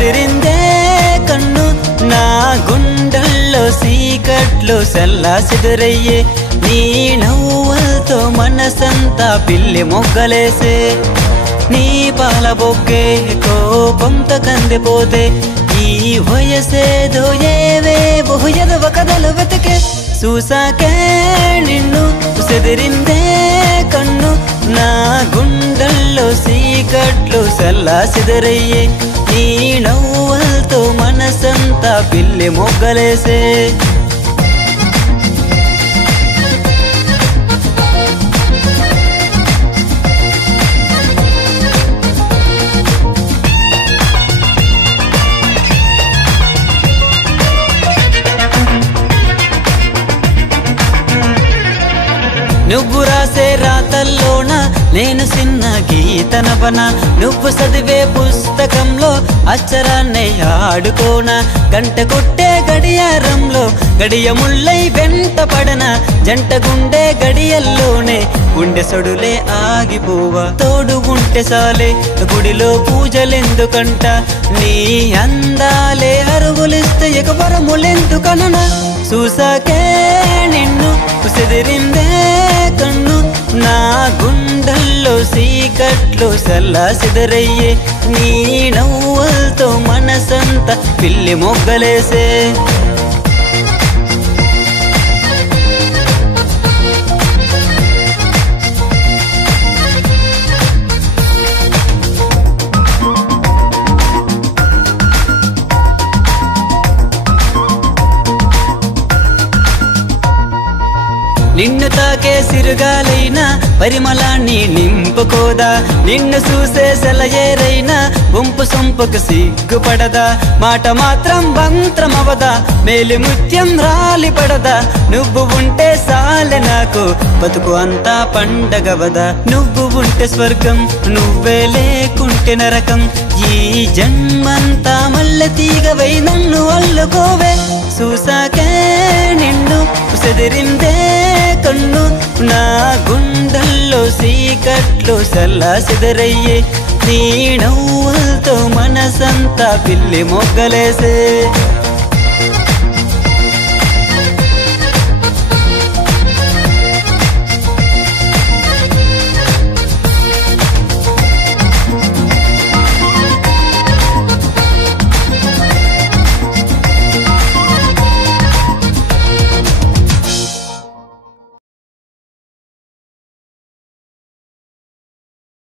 చెదిరిందే కన్ను నా గుండెల్లో సీకట్లు సల్లా సిదురయ్యే నీ నవ్వులతో మనసంతా పిల్లి మొగ్గలేసే నీ పాల బొగ్గే కోపంతో కందిపోతే ఈ వయసేదో ఏవేవో ఎదవ కథలు వెతికే చూసాకే నిన్ను చెదిరిందే కన్ను నా గుండెల్లో సీకట్లు సల్లా సిదరయ్యే నీ నవ్వులతో మనసంతా పిల్లి మొగ్గలేసే నువ్వు రాసే రాతల్లోన నేను చిన్న గీతనవన నువ్వు చదివే పుస్తకంలో అక్షరాన్నే ఆడుకోనా గంట కొట్టే గడియారంలో గడియముళ్ళై వెంట పడన జంట గుండె గడియల్లోనే గుండె సొడులే ఆగిపోవా తోడు ఉంటే సాలే గుడిలో పూజలెందుకంట నీ అందాలే అరుగులిస్తే ఇక వరములెందుకననా చూసాకే నిన్ను చెదిరిందే కన్ను నా గుండెల్లో సీకట్లు సల్లా సిదరయ్యే నీ నవ్వులతో మనసంతా పిల్లి మొగ్గలేసే నిన్ను తాకే సిరుగాలైనా పరిమళాన్ని నింపుకోదా నిన్ను చూసే సెలయేరైనా గుంపు సొంపుకు సిగ్గుపడదా మాట మాత్రం మంత్రమవదా మేలి ముత్యం రాలిపడదా నువ్వు ఉంటే సాలె నాకు బతుకు అంతా పండగవదా నువ్వు ఉంటే స్వర్గం నువ్వే లేకుంటే నరకం ఈ జన్మంతా మల్లె తీగవై నన్ను అల్లుకోవే చూసాకే నిన్ను చెదిరిందే కన్ను నా గుండెల్లో సీకట్లు సల్లా సిదరయ్యే నీ నవ్వులతో మనసంతా పిల్లి మొగ్గలేసే